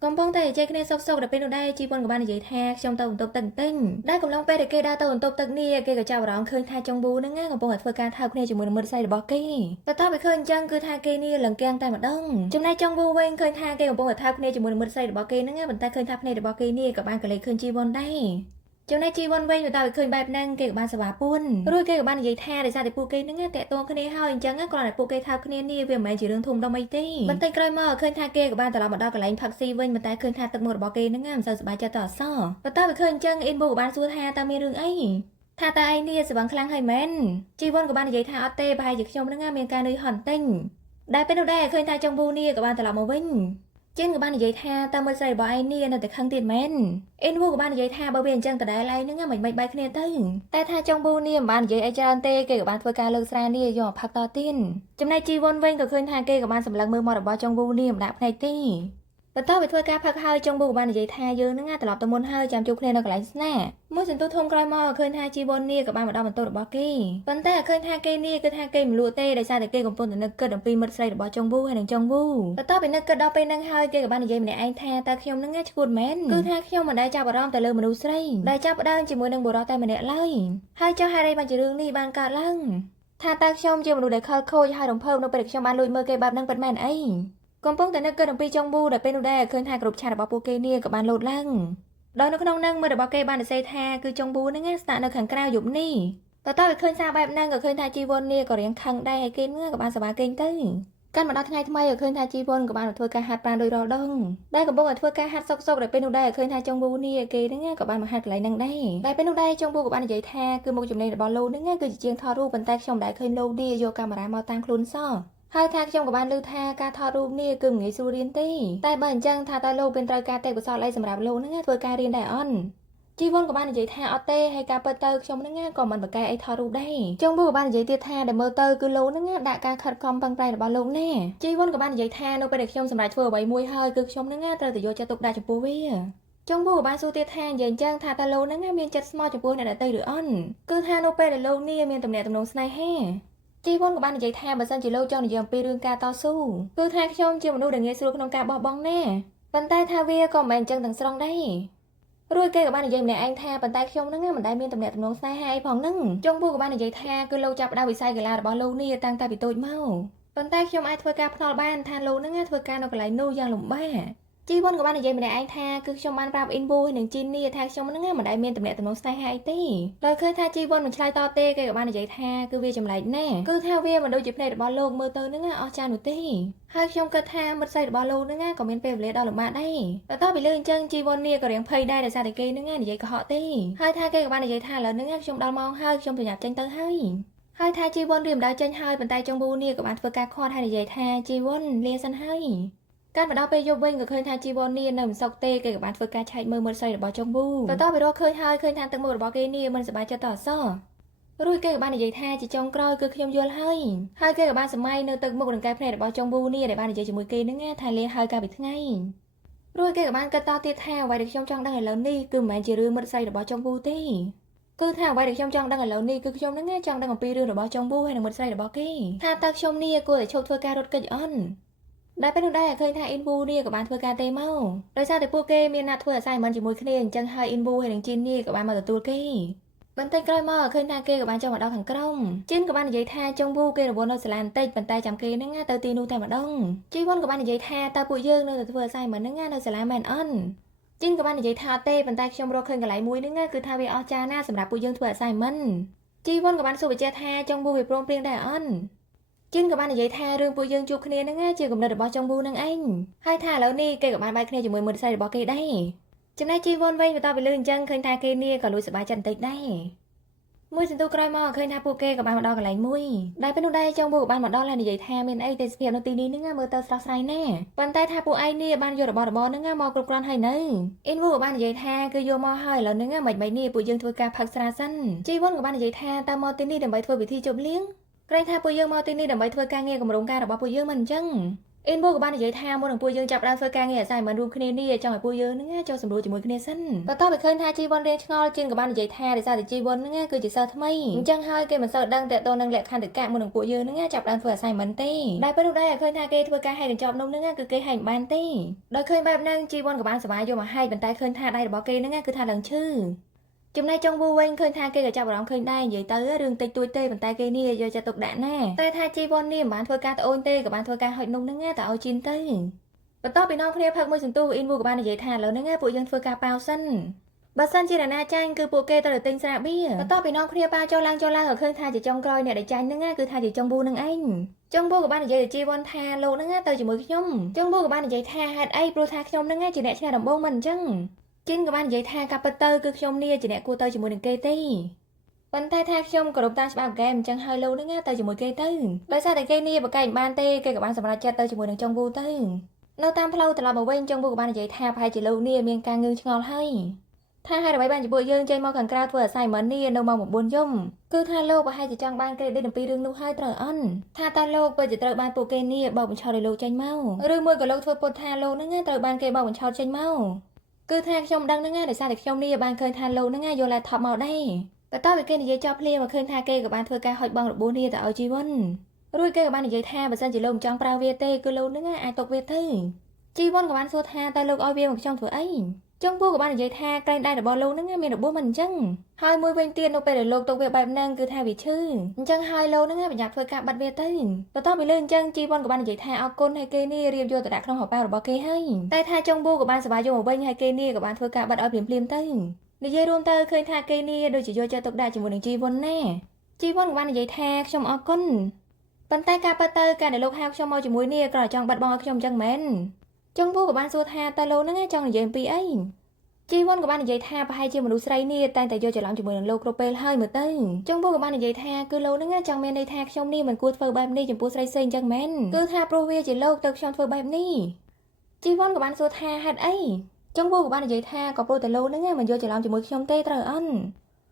កំពុងតែជជែកគ្នាសុកៗដល់ពេលនោះដែរជីវុនក៏បាននិយាយថាខ្ញុំទៅបន្ទប់ទឹកបន្តិចដែលកំឡុងពេលដែលគេដើរទៅបន្ទប់ទឹកនេះគេក៏ចាប់អារម្មណ៍ឃើញថាចុងប៊ូហ្នឹងកំពុងតែធ្វើការថើបគ្នាជាមួយនឹងមិត្តស្រីរបស់គេបន្ទាប់ពីឃើញអញ្ចឹងគឺថាគេនេះលង្កាំងតែម្ដងចំណែកចុងប៊ូវិញឃើញថាគេកំពុងតែថើបគ្នាជាមួយនឹងមិត្តស្រីរបស់គេហ្នឹងប៉ុន្តែឃើញថាភ្នែករបស់គេនេះក៏បានកលេចឃើញជីវុនដែរចំណែកជីវុនវិញបន្ទាប់ពីឃើញបែបហ្នឹងគេក៏បានសប្បាយពួនរួចគេក៏បាននិយាយថាដោយសារតែពួកគេហ្នឹងតាក់ទងគ្នាហើយអញ្ចឹងគ្រាន់តែពួកគេថើបគ្នានេះវាមិនមែនជារឿងធំដុំអីទេបន្តិចក្រោយមកឃើញថាគេក៏បានត្រឡប់មកដល់កន្លែងផឹកស៊ីវិញប៉ុន្តែឃើញថាទឹកមុខរបស់គេហ្នឹងមិនសូវសប្បាយចិត្តតអសបន្ទាប់ពីឃើញអញ្ចឹងអ៊ីនប៊ូក៏បានសួរថាតើមានរឿងអីថាតើឯងនេះស្វឹងខ្លាំងហើយមែនជីវុនក៏បាននិយាយថាអត់ទេប្រហែលជាខ្ញុំហ្នឹងមានការនឿយហត់បន្តិចដែលពេលនោះដែរឃើញថាចុងប៊ូនេះក៏បានត្រឡប់មកវិញជីនក៏បាននិយាយថាតើមិត្តស្រីរបស់ឯងនេះនៅតែខឹងទៀតមែនអ៊ីនវូក៏បាននិយាយថាបើវាអញ្ចឹងតដែលឯងហ្នឹងមិនបែកគ្នាទៅតែថាចុងប៊ូនេះមិនបាននិយាយអីច្រើនទេគេក៏បានធ្វើការលើកស្រានេះយកមកផឹកតទៀតចំណែកជីវុនវិញក៏ឃើញថាគេក៏បានសម្លឹងមើលមករបស់ចុងប៊ូនេះមិនដាក់ភ្នែកទេ បន្ទាប់ពីធ្វើការផឹកហើយចុងប៊ូក៏បាននិយាយថាយើងនឹងត្រឡប់ទៅមុនហើយចាំជួបគ្នានៅកន្លែងស្នេហ៍មួយសន្ទុះធំក្រោយមកឃើញថាជីវ័ននេះក៏បានមកដល់បន្ទប់របស់គេប៉ុន្តែឃើញថាគេនេះគឺថាគេមិនលក់ទេដោយសារតែគេកំពុងតែនឹកគិតអំពីមិត្តស្រីរបស់ចុងប៊ូហើយនឹងចុងប៊ូបន្ទាប់ពីនឹកគិតដល់ពេលហ្នឹងហើយគេក៏បាននិយាយម្នាក់ឯងថាតើខ្ញុំនឹងឈួតមែនគឺថាខ្ញុំមិនដែលចាប់អារម្មណ៍ទៅលើមនុស្សស្រីដែលចាប់ផ្ដើមជាមួយនឹងបុរសតែម្នាក់ឡើយហើយចុះហេតុអីបានជារឿងនេះបានកើតឡើងថាតើខ្ញុំជាមនុស្សដែលខលខូចហើយរំភើបនៅពេលដែលខ្ញុំបានលួចមើលគេបែបហ្នឹងពិតមែនអីកំពុងតែនឹកគិតអំពីចុងប៊ូដែលពេលនោះដែរឃើញថាក្រុមឆាតរបស់ពួកគេនេះក៏បានលោតឡើងដោយនៅក្នុងហ្នឹងមើលរបស់គេបានសរសេរថាគឺចុងប៊ូហ្នឹងស្នាក់នៅខាងក្រៅយប់នេះបន្ទាប់ពីឃើញសារបែបហ្នឹងក៏ឃើញថាជីវ័ននេះក៏រៀងខឹងដែរហើយគេហ្នឹងក៏បានសប្បាយគេងទៅកាន់មកដល់ថ្ងៃថ្មីក៏ឃើញថាជីវ័នក៏បានធ្វើការហាត់ប្រាណដោយរាល់ដងដែលកំពុងតែធ្វើការហាត់សុកៗដែលពេលនោះដែរឃើញថាចុងប៊ូនេះគេហ្នឹងក៏បានមកហាត់កន្លែងហ្នឹងដែរដែលពេលនោះដែរចុងប៊ូក៏បាននិយាយថាគឺមុខចំណេញរបស់លោកហ្នឹងគឺជាជាងថតរូបប៉ុន្តែខ្ញុំមិនដែលឃើញលោកនេះយកកាមេរ៉ាមកតាមខ្លួនសោះហើយថាខ្ញុំក៏បានលើថាការថតរូបនេះគឺមិនងាយស្រួលរៀនទេតែបើអញ្ចឹងថាតើលោកមានត្រូវការទេពកោសល្យអីសម្រាប់លោកហ្នឹងធ្វើការរៀនដែរអន់ជីវ័នក៏បាននិយាយថាអត់ទេហើយការពិតទៅខ្ញុំហ្នឹងក៏មិនបកកែអីថតរូបដែរចុងប៊ូក៏បាននិយាយទៀតថាដែលមើលទៅគឺលោកហ្នឹងដាក់ការខិតខំប្រឹងប្រែងរបស់លោកណែជីវ័នក៏បាននិយាយថានៅពេលដែលខ្ញុំសម្រេចធ្វើអ្វីមួយហើយគឺខ្ញុំហ្នឹងត្រូវតែយកចិត្តទុកដាក់ចំពោះវាចុងប៊ូក៏បានសួរទៀតថានិយាយអញ្ចឹងថាតើលោកហ្នឹងមានចិត្តស្មោះចំពោះអ្នកដទៃឬអន់គឺថានៅពេលដែលលោកនេះមានទំនាក់ទំនងស្នេហាជីវ័នក៏បាននិយាយថាបើសិនជាលោកចង់និយាយអំពីរឿងការតស៊ូគឺថាខ្ញុំជាមនុស្សដែលងាយស្រួលក្នុងការបោះបង់ណាប៉ុន្តែថាវាក៏មិនមែនអញ្ចឹងទាំងស្រុងដែររួចគេក៏បាននិយាយម្នាក់ឯងថាប៉ុន្តែខ្ញុំហ្នឹងមិនដែលមានទំនាក់ទំនងស្នេហាអីផងហ្នឹងចុងប៊ូក៏បាននិយាយថាគឺលោកចាប់ផ្ដើមវិស័យកីឡារបស់លោកនេះតាំងតែពីតូចមកប៉ុន្តែខ្ញុំអាចធ្វើការផ្នល់បានថាលោកហ្នឹងធ្វើការនៅកន្លែងនោះយ៉ាងលំបាកជីវ័នក៏បាននិយាយម្នាក់ឯងថាគឺខ្ញុំបានប្រាប់អ៊ីនប៊ូហើយនឹងជីននេះថាខ្ញុំហ្នឹងមិនដែលមានទំនាក់ទំនងស្នេហាអីទេដោយឃើញថាជីវ័នមិនឆ្លើយតបទេគេក៏បាននិយាយថាគឺវាចម្លែកណាស់គឺថាវាមិនដូចជាភ្នែករបស់លោកមើលទៅហ្នឹងអស់ចានោះទេហើយខ្ញុំគិតថាមិត្តស្រីរបស់លោកហ្នឹងក៏មានពេលវេលាដ៏លំបាកដែរបន្ទាប់ពីលើអញ្ចឹងជីវ័ននេះក៏រៀងភ័យដែរដោយសារតែគេហ្នឹងនិយាយកុហកទេហើយថាគេក៏បាននិយាយថាឥឡូវហ្នឹងខ្ញុំដល់ម៉ោងហើយខ្ញុំប្រញាប់ចេញទៅហើយថាជីវ័នរៀបដើរចេញហើយប៉ុន្តែចុងប៊ូនេះក៏បានធ្វើការខាត់ហើយនិយាយថាជីវ័នលាសិនហើយការមកដល់ពេលយប់វិញក៏ឃើញថាជីវ័ននេះនៅមិនសុខទេគេក៏បានធ្វើការឆែកមើលមិត្តស្រីរបស់ចុងប៊ូបន្ទាប់ពីរកឃើញហើយឃើញថាទឹកមុខរបស់គេនេះមិនសប្បាយចិត្តតអសោះរួចគេក៏បាននិយាយថាជាចុងក្រោយគឺខ្ញុំយល់ហើយគេក៏បានសម័យនៅទឹកមុខនឹងកែភ្នែករបស់ចុងប៊ូនេះដែលបាននិយាយជាមួយគេហ្នឹងថាលាហើយកាលពីថ្ងៃរួចគេក៏បានគិតតទៀតថាអ្វីដែលខ្ញុំចង់ដឹងឥឡូវនេះគឺមិនមែនជារឿងមិត្តស្រីរបស់ចុងប៊ូទេគឺថាអ្វីដែលខ្ញុំចង់ដឹងឥឡូវនេះគឺខ្ញុំហ្នឹងចង់ដឹងអំពីរឿងរបស់ចុងប៊ូហើយនឹងមិត្តស្រីរបស់គេថាតើខ្ញុំនេះគួរតែឈប់ធ្វើការរត់គេចអន់ដែលពេលនោះដែរឃើញថាអ៊ីនប៊ូនេះក៏បានធ្វើការទេមកដោយសារតែពួកគេមានណាត់ធ្វើអាស័យមិនជាមួយគ្នាអញ្ចឹងហើយអ៊ីនប៊ូហើយនឹងជីននេះក៏បានមកទទួលគេបន្តិចក្រោយមកឃើញថាគេក៏បានចុះមកដល់ខាងក្រោមជីនក៏បាននិយាយថាចុងប៊ូគេរវល់នៅសាលាបន្តិចប៉ុន្តែចាំគេហ្នឹងទៅទីនោះតែម្ដងជីវ័នក៏បាននិយាយថាតើពួកយើងនៅតែធ្វើអាស័យមិនហ្នឹងនៅសាលាមែនអន់ជីនក៏បាននិយាយថាអត់ទេប៉ុន្តែខ្ញុំរកឃើញកន្លែងមួយហ្នឹងគឺថាវាអស្ចារ្យណាស់សម្រាប់ពួកយើងធ្វើអាស័យមិនជីវ័នក៏បានសួរបញ្ជាក់ថាចុងប៊ូវាព្រមព្រៀងដែរអន់ជីនក៏បាននិយាយថារឿងពួកយើងជួបគ្នាហ្នឹងជាគំនិតរបស់ចុងប៊ូហ្នឹងឯងហើយថាឥឡូវនេះគេក៏បានបែកគ្នាជាមួយមិត្តស្រីរបស់គេដែរចំណែកជីវ័នវិញបន្តពីលើអញ្ចឹងឃើញថាគេនេះក៏លួចសប្បាយចិត្តបន្តិចដែរមួយសន្ទុះក្រោយមកឃើញថាពួកគេក៏បានមកដល់កន្លែងមួយដែលពេលនោះដែរចុងប៊ូក៏បានមកដល់ហើយនិយាយថាមានអីទេសភាពនៅទីនេះហ្នឹងមើលទៅស្រស់ស្រាយណាស់ប៉ុន្តែថាពួកឯងនេះបានយករបស់ហ្នឹងមកគ្រប់គ្រាន់ហើយនៅអ៊ីនវូក៏បាននិយាយថាគឺយកមកហើយឥឡូវហ្នឹងមិននេះពួកយើងធ្វើការផឹកស្រាសិនជីវ័នក៏បាននិយាយថាតើមកទីនេះដើម្បីធ្វើពិធីជប់លៀងក្រែងថាពួកយើងមកទីនេះដើម្បីធ្វើការងារកម្រងការរបស់ពួកយើងមិនអញ្ចឹងអ៊ីនប៊ូក៏បាននិយាយថាមុននឹងពួកយើងចាប់ផ្ដើមធ្វើការងារអាស័យមិនរួមគ្នានេះចង់ឲ្យពួកយើងហ្នឹងចូលសម្រួលជាមួយគ្នាសិនបន្ទាប់ពីឃើញថាជីវ័នរៀងឆ្ងល់ជីនក៏បាននិយាយថាដោយសារតែជីវ័នហ្នឹងគឺជាសិស្សថ្មីអញ្ចឹងហើយគេមិនសូវដឹងតើតើនឹងលក្ខខណ្ឌតកៈមុននឹងពួកយើងហ្នឹងចាប់ផ្ដើមធ្វើអាស័យមិនទេដែលពេលនោះដែរឃើញថាគេធ្វើការហែកកញ្ចប់នំហ្នឹងគឺគេហែកមិនបានទេដោយឃើញបែបហ្នឹងជីវ័នក៏បានសប្បាយយកមកហែកប៉ុន្តែឃើញថាដៃរបស់គេហ្នឹងគឺថាឡើងឈឺចំណែកចុងប៊ូវិញឃើញថាគេក៏ចាប់អារម្មណ៍ឃើញដែរនិយាយទៅរឿងតិចតួចទេប៉ុន្តែគេនេះយកចិត្តទុកដាក់ណាតែថាជីវ័ននេះមិនបានធ្វើការត្អូញទេក៏បានធ្វើការហុចនំហ្នឹងតែឲ្យជីនទៅបន្ទាប់ពីនាំគ្នាផឹកមួយសន្ទុះអ៊ីនវូក៏បាននិយាយថាឥឡូវហ្នឹងពួកយើងធ្វើការប៉ាវសិនបើសិនជាណាចាញ់គឺពួកគេត្រូវតែទិញស្រាបៀរបន្ទាប់ពីនាំគ្នាប៉ាវចុះឡើងក៏ឃើញថាជាចុងក្រោយអ្នកដែលចាញ់ហ្នឹងគឺថាជាចុងប៊ូហ្នឹងឯងចុងប៊ូក៏បាននិយាយទៅជីវ័នថាលោកហ្នឹងទៅជាមួយខ្ញុំចុងប៊ូក៏បាននិយាយថាហេតុអីព្រោះថាខ្ញុំហ្នឹងជាអ្នកឈ្នះដំបូងមិនអញ្ចឹងជីនក៏បាននិយាយថាការពិតទៅគឺខ្ញុំនេះជាអ្នកគួរទៅជាមួយនឹងគេទេប៉ុន្តែថាខ្ញុំគោរពតាមច្បាប់ហ្គេមអញ្ចឹងហើយលោកហ្នឹងទៅជាមួយគេទៅដោយសារតែគេនេះបកកែមិនបានទេគេក៏បានសម្រេចចិត្តទៅជាមួយនឹងចុងប៊ូទៅនៅតាមផ្លូវត្រឡប់មកវិញចុងប៊ូក៏បាននិយាយថាប្រហែលជាលោកនេះមានការងឿងឆ្ងល់ហើយ ถ้าให้เราไปบ้านจะบุยยืนใจมองขังกราวเถื่อใส่เหมือนนี่นมองบุญย่มคือถ้าโลกไปให้จะจ้างบ้านเกได้ดำปีเรื่องนู้ให้เตออันถ้าตาโลกไปจะเตอบ้านปูเกนี่บอกบุญชอในโลกใจเมาเรื่องมือกับโลกเถื่อปนทาโลกนั่งง่ายเตอบ้านเกบอกบุญชอใจเมาคือแทงชมดังนั่งง่ายแต่ซาแต่ชมนี่บ้านเคยทานโลนั่งง่ายโยแลท็อปเมาได้แต่ต้อไปเกนี่จอบเลี้ยมาเคยทาเกกับบ้านเถื่อการหอยบังหรือบุญนี่แต่เอาจีวันรุ่ยเกกับบ้านนี่ท่าบัดซันจะลงจังปลาเวเตคือโลนั่งง่ายไอตกเวเตจีวันกับบ้านสัวท่าตาโลกเอาเวียมาช่องเถื่อไอจงพูกับบ้านใหญ่ท่าใกล้ได้แต่บอลลูนั่งมีดอกบัวมันจังหอยมือเป็นเตียนลงไปเดี๋ยวลงตกเวียแบบนั่งคือท่าวิชื่อจังหอยโลนั่งเป็นอยากเพื่อการบัดเวียตื้นแต่ต้องไปเลื่อนจังจีบอลกับบ้านใหญ่ท่าเอาก้นให้เกนี่เรียบโยแต่ดักน้องหอบเปล่าหรือบอเกให้แต่ท่าจงพูกับบ้านสบายโยเบิ้งให้เกนี่กับบ้านเพื่อการบัดเอาเปลี่ยนตื้นในเยรวมเตอเคยท่าเกนี่โดยจะโยจะตกได้จมูกหนึ่งจีบอลแน่จีบอลกับบ้านใหญ่ท่าชมเอาก้นปันใต้การเตอการในโลกแฮกชมเอาจมูกนี่กระจองบัดบอลชมจังแมนจงพูกับบ้านสัวท่าตาโลนั่งจังในเย็นปีไอจีวันกับบ้านในใจท่าไปให้จีมาดูไซนี่แต่โยจะหลังจมูกหนึ่งโลกรเปลให้เหมือนตั้งจงพูกับบ้านในใจท่าคือโลนั่งจังแมนในท่าชมนี่เหมือนกูเฟอร์แบบนี้จมูกไซเซนจังแมนคือท่าโปรเวียจะโลกตึกชมเฟอร์แบบนี้จีวันกับบ้านสัวท่าฮัดไอจงพูกับบ้านในใจท่าก็โปรแต่โลนั่งเหมือนโยจะหลังจมูกชมเต้เตออัน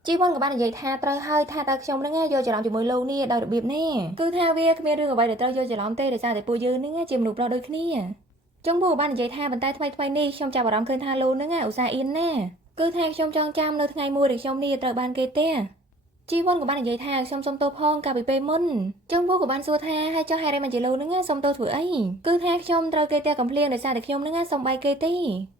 จีวันกับบ้านในใจท่าเตอให้ท่าตาชมนั่งโยจะหลังจมูกโลนี่โดยระเบียบนี่คือท่าเวียขมีเรื่องเอาไว้เดี๋ยวเตอโยจะหลังเต้เดี๋ยวจะแต่ปูยืนนั่งจิมหนุบเราโดยขี้จงพูกับบ้านในใจท่าบรรทัดทำไมนี่ชมจับรำคืนท่าโลนั่งอุตส่าห์อินแน่cứ theo trong trong chăm nơi ngày mua được trong đi từ ban kê tê chi vân của ban là giấy thang xong xong tô phong cả bị bê môn trong bố của ban xua tha hay cho hai đây mà chỉ lâu nữa nghe xong tô thử ấy cứ theo trong từ kê tê cầm liền để ra được trong nữa nghe xong bay kê tê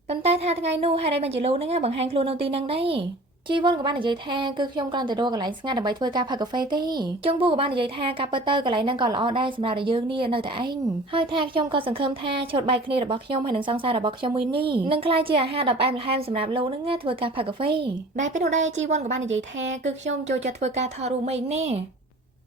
tầm tay tha ngày nu hai đây mà chỉ lâu nữa nghe bằng hàng luôn đầu tiên năng đây chi vân của ban là giấy thang cứ trong con từ đô còn lại ngay để bay thuê cà phê tê trong bố của ban là giấy thang cà phê tê còn lại năng còn là đây xem nào để dương đi nơi tại anh hai thang trong con sừng khơm tha chột bay kia để bọc trong hay năng sang sai để bọc trong mini năng khai chia hai đập em là hai xem nào lâu nữa nghe thuê cà phê đây biết đâu đây chi vân của ban là giấy thang cứ trong cho thuê cà thò ru mình nè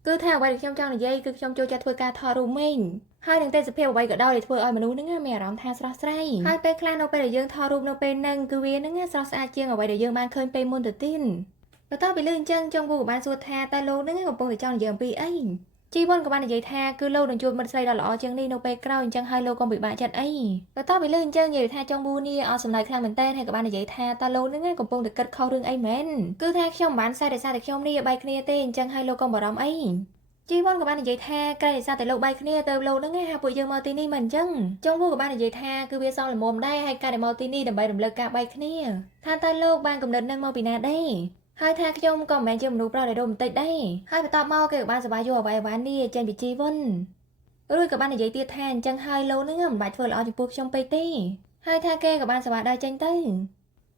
cứ thang bay được trong là dây cứ trong cho thuê cà thò ru mình hai đằng tay sẽ phèo bay ở đâu để thuê ơi mà nú nữa nghe mẹ rắm tha sra sray hai pe clan đâu pe để dương thò ru đâu pe năng cứ viên nữa nghe sra sa chiêng ở bay để dương ban khơi pe môn tự tin và tao bị lươn chân trong gu của ban xua tha ta lâu nữa nghe một bông để cho là dương pi ấy chi vân của ban là giấy tha cứ lâu đừng chuột mình xây đỏ lọ chân đi đâu pe cao chân hai lâu con bị bạn chặt ấy và tao bị lươn chân nhiều tha trong bu ni ở sầm này khang mình tên hay của ban là giấy tha ta lâu nữa nghe một bông để cất khâu rương ấy mến cứ tha trong bán sai để sai để trong ni bay kia tên chân hai lâu con bỏ đóng ấy chi vân của ban là giấy tha cái sao tại lâu bay kia từ lâu nữa nghe hai bụi dương martini mình chân trong gu của ban là giấy tha cứ biết sau là mồm đây hay cái để martini đầm bay đầm lơ cả bay kia tha ta lâu ban cầm đợt nâng mau bị nạt đây hai thang trong còn mẹ chồng nụ ra để đồn tịt đây hai phải tọt mau cái ban sẽ bài vô bài bán đi trên bị chi vân rồi các bạn này giấy tiết than chân hai lâu nữa ngầm bài phơi lọ thì buộc trong pt hai thang kê các bạn sẽ bài đây tranh tới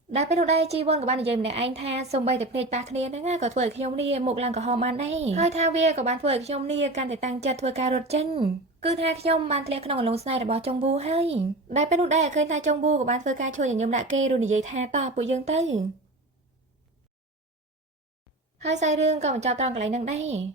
đã biết đâu đây chi vân các bạn này giấy này anh tha xong bay tập này ta kia nữa nghe có phơi trong đi một lần có hòm ăn đây hai thang vía các bạn phơi trong đi can thể tăng chặt phơi cà rốt chân cứ thang trong ban tle không lồng sai để bỏ trong bu hay đã biết đâu đây khơi thang trong bu của bạn phơi cà chui nhầm đã kê rồi này giấy tha to bụi dương tới hai sai rương còn cho tròn cái này nâng đây